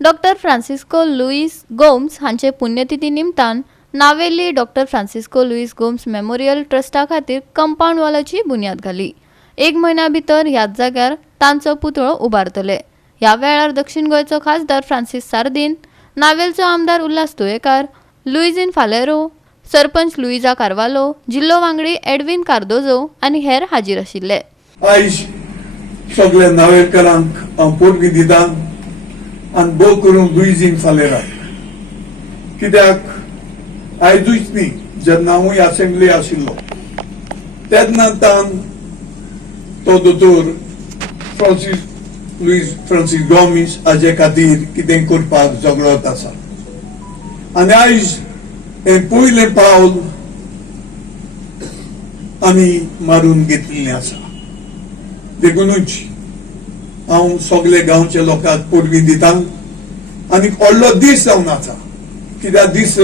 Doctor Francisco Luis Gomes हांचे पुण्यतिथी निमतान नावेली डॉक्टर फ्रांसिस्को लुईस गोम्स मेमोरियल ट्रस्टा खातीर कंपाऊंड वॉलाची बुन्याद घाली। 1 म्हयन्या भितर ह्याच जाग्यार तांचो पुतळो उबारतले। ह्या वेळार दक्षिण गोंयचो खासदार फ्रांसीस सार्दिन, नावेलचो आमदार उल्हास तुयेकार, लुईजिन फालेरो, सरपंच लुईजा कार्वालो, जिल्लो वांगडी एडविन कार्दोजो आनी हेर हाजीर आशिल्ले। आयज सगळ्या नावेलकारांक हांव पोरगी दिता आनी भोव करून लुईजिन फालेराक, कित्याक आयजूच न्ही जेन्ना हांवूय असेंब्ली आशिल्लो तेन्ना तो दोतोर फ्रांसीस गोमेस हाजे खातीर कितें करपाक झगडत आसा आनी आयज हे पयलें पावल आमी मारून घेतिल्लें आसा। देखूनच हांव सगळे गांवच्या लोकांक पोरगी दिता आनी व्हडलो दीस जावन आसा, कित्याक दीस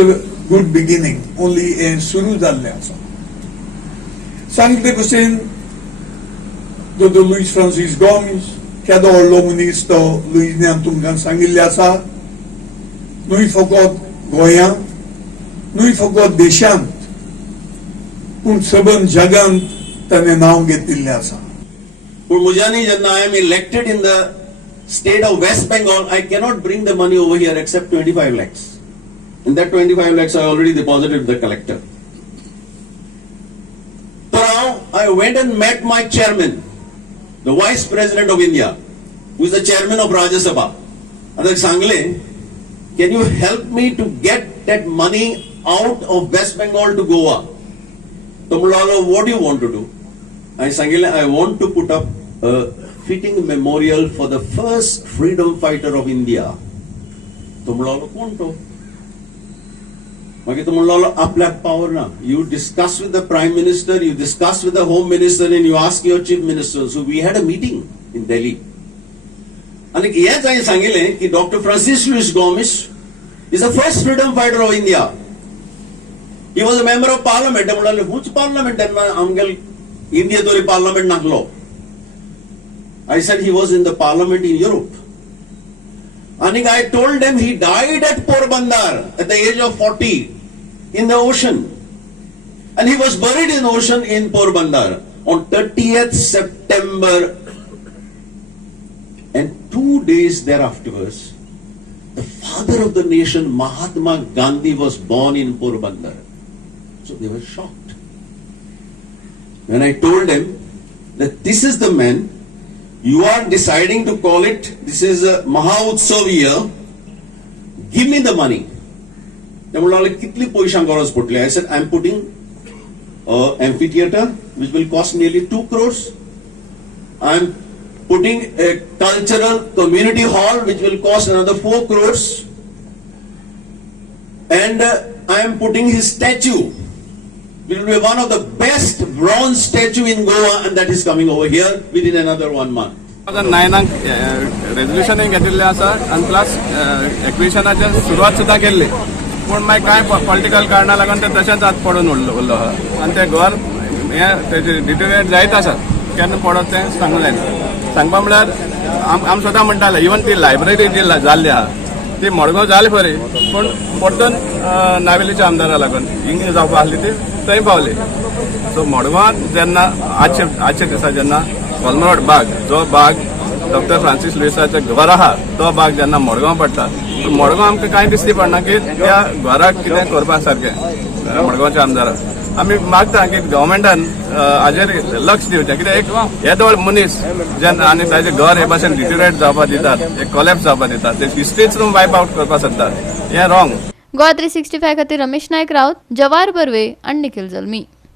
गुड बिगिनींग, ओन्ली हे सुरू जाल्लें आसा। सांगले भशेन दोतोर लुईस फ्रांसीस गोमेस केदो व्हडलो मनीस तो लुईजिनान तुमकां सांगिल्लें आसा। न्हय फकत गोंयांत, न्हय फकत देशांत, पूण सबंद जगांत ताणें नांव घेतिल्लें आसा। But Mujani, when I am elected in the state of West Bengal, I cannot bring the money over here except 25 lakhs. And that 25 lakhs I already deposited with the collector. So now I went and met my chairman, the vice president of India, who is the chairman of Rajya Sabha. And I said, can you help me to get that money out of West Bengal to Goa? So what do you want to do? I said, I want to put up a fitting memorial for the first freedom fighter of India. Power na. You discuss with the Prime Minister, you discuss with the Home Minister, and you ask your Chief Minister. So we had a meeting in Delhi. And yes, I said, Dr. Francis Louis Gomes is the first freedom fighter of India. He was a member of Parliament. Which Parliament? India to the Parliament naklo. I said he was in the Parliament in Europe. And I told him he died at Porbandar at the age of 40 in the ocean. And he was buried in the ocean in Porbandar on 30th September. And 2 days thereafterwards, the father of the nation, Mahatma Gandhi, was born in Porbandar. So they were shocked. When I told him that this is the man, you are deciding to call it, this is a Maha Utsav year, give me the money. I said, I am putting an amphitheater which will cost nearly 2 crores. I am putting a cultural community hall which will cost another 4 crores. And I am putting his statue. It will be one of the best bronze statue in Goa, and that is coming over here within another 1 month. 2009 resolution घेतिल्लें आसा आनी plus एक्विजिशनाची सुरवात सुद्दां केल्ली, पूण मागीर कांय political कारणां लागून ते तशेंच आत पडून उरलो आहा आनी ते घर हे तेजे डिटेरिएट जायत आसा, केन्ना पडत तें सांगूंक जायना। सांगपा म्हळ्यार आमी सुद्दां म्हणटाले इवन ती लायब्ररी जी जाल्ली आहा ती मडगांव जाली खरी, पूण परतून नावेलीच्या आमदारा लागून हिंग जावपा आसली ती थंय पावली। सो मडगांवांत जेन्ना आजच्या दिसा जेन्ना कोलमरड बाग, जो बाग डॉक्टर फ्रांसीस लुईसाचे घर आहा तो बाग जेन्ना मडगांव पडटा, मडगांव आमकां कांय दिसती पडना की त्या घराक कितें करपा सारकें मडगांवच्या आमदाराक। आमी मागता की गव्हर्मेंटान हाजेर लक्ष दिवचें, कित्याक एक येदो मनीस जेन्ना आनी ताजें घर हे भाशेन डिटेरिएट जावपा दितात, एक कोलॅप्स जावपा दितात, ते हिस्ट्रीच वायप आवट करपा सोदतात, हें रॉंग। GOA365 खातीर रमेश नायक रावत, जवाहर बर्वे आनी निखिल जल्मी।